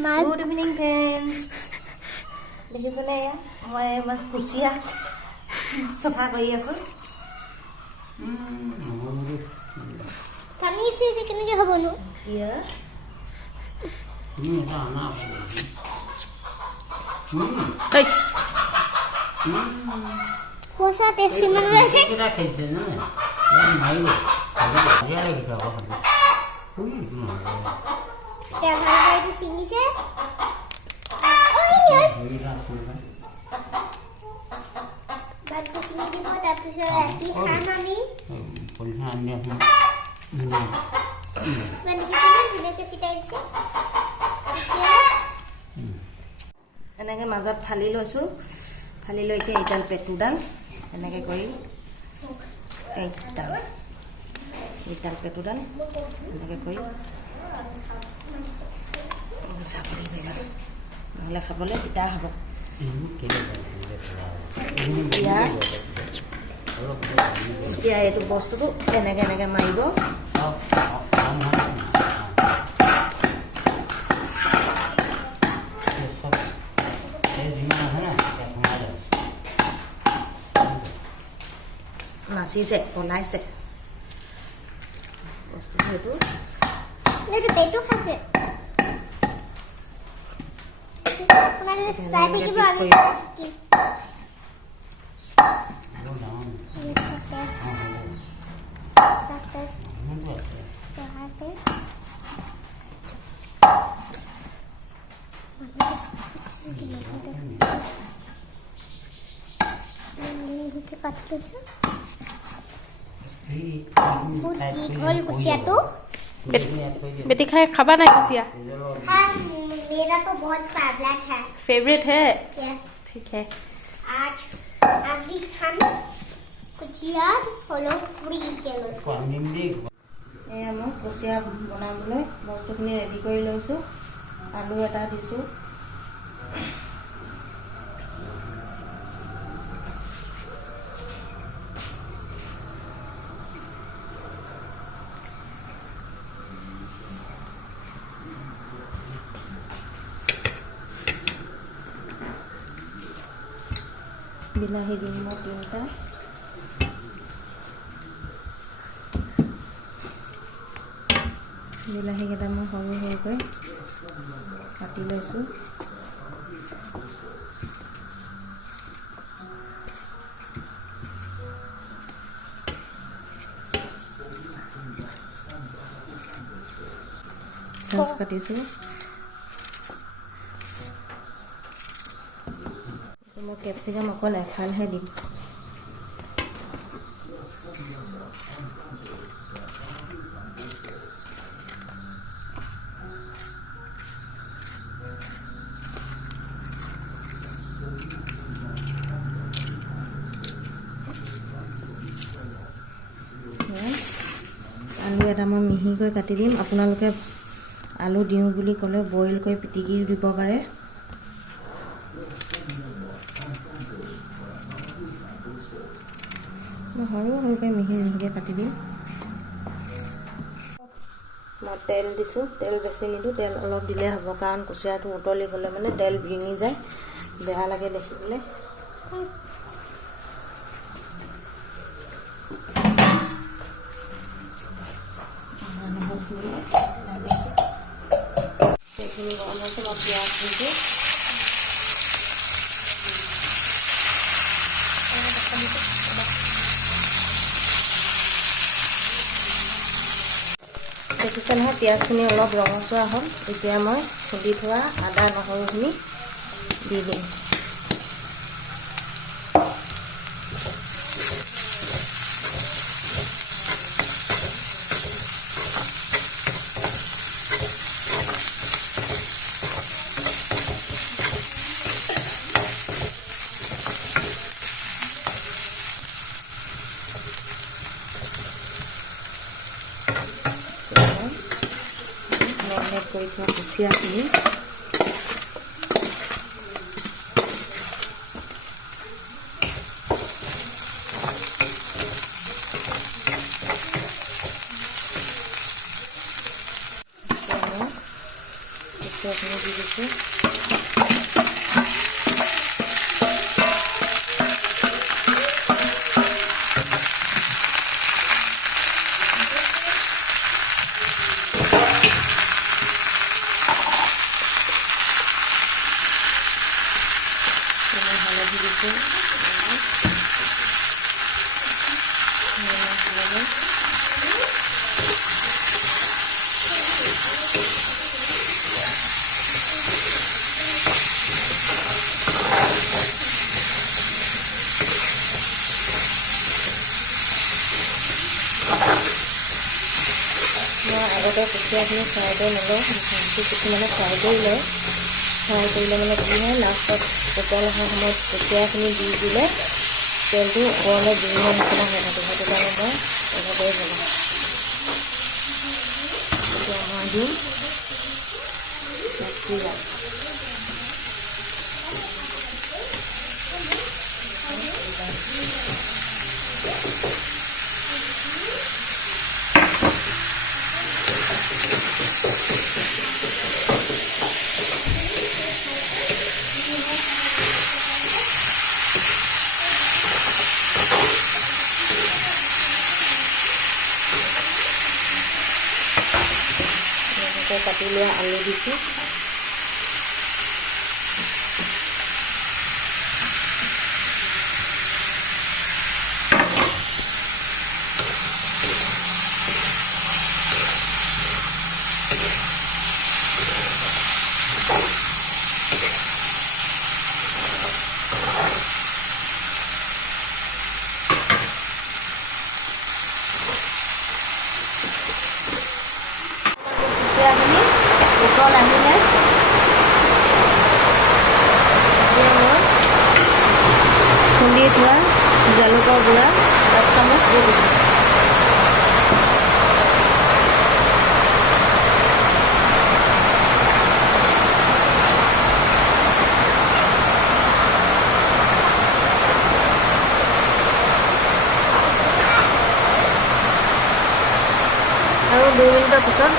Good evening, friends. দেখিছেনে মই কুচিয়া চফা কৰি আছো। পানী আছে কেনেকৈ হ'বনো? এতিয়া পইচা টেষ্ট কিমান ওলাইছে? এইটো ছিঙিছে। ভাতটো ছিঙি দিব, তাৰপিছত ৰাতি খাম আমি। ধুনীয়াকৈ চিটাই দিছে। এনেকৈ মাজত ফালি লৈছোঁ। ফালি লৈ এতিয়া ইডাল পেটুডাল এনেকৈ কৰি ইডাল পেটুডাল এনেকৈ কৰি চাবলৈ পাৰিবা, নহ'লে খাবলৈ তিতা হ'ব। এতিয়া এইটো বস্তুটো এনেকৈ এনেকৈ মাৰিব। নাচিছে, পলাইছে বস্তুটো। এইটো পেটু খাইছে। আপোনালোকে চাই থাকিব। কাটি লৈছে। बेटी खाए खाबा ना कुसिया? हाँ, मेरा तो बहुत फेवरेट है। फेवरेट है? Yes. ठीक है। आज भी हम कुचिया फॉलो फ्री के लो। এয়া মই কুচিয়া বনাবলৈ বস্তুখিনি ৰেডি কৰি লৈছোঁ। আলু এটা দিছোঁ, বিলাহী দিম মই 3টা। বিলাহীকেইটা মই সৰু সৰুকৈ কাটি লৈছোঁ। পিঁয়াজ কাটিছোঁ। মই কেপচিকাম অকল এফালহে দিম। আলু এটা মই মিহিকৈ কাটি দিম। আপোনালোকে আলু দিওঁ বুলি ক'লে বইল কৰি পিটিকি দিব পাৰে। সৰু সৰুকৈ মিহি মিহিকৈ কাটি দিম। মই তেল দিছোঁ। তেল বেছি নিদিওঁ, তেল অলপ দিলে হ'ব, কাৰণ কুচিয়াটো উতলি গ'লে মানে তেল ভিঙি যায়, বেয়া লাগে দেখিবলৈ। সেইখিনি গৰম হৈছে, মই পিঁয়াজ দিছোঁ। দেখিছে নহয়, পিঁয়াজখিনি অলপ ৰঙচুৱা হ'ল। এতিয়া মই খুন্দি থোৱা আদা নহৰুখিনি দি দিম। মেৰিনেট কৰি থোৱা কুচিয়াখিনি কুচিয়াখিনি দি দিছোঁ। হালধি দিছোঁ, মই আগতে কুচিয়াখিনি ফ্ৰাই কৰি নলওঁ, কিছুমানে ফ্ৰাই কৰি লয়। ফ্ৰাই কৰিলে মানে কি হয়, লাষ্টত উতল অহাৰ সময়ত কুচিয়াখিনি দি দিলে তেলটো ওপৰলৈ বিৰিঙৰ নিচিনা হৈ থাকে। সেইটো কাৰণে মই এনেকৈয়ে বনাওঁ। কুচিয়া হাঁহ দিম, জিৰা, কাটি লোৱা আলু দিছোঁ, কুচিয়াখিনি উতল আহিলে খুন্দি থোৱা জালুকৰ গুড়া 1 চামুচ দি দিছোঁ। আৰু 2 মিনিটৰ পিছত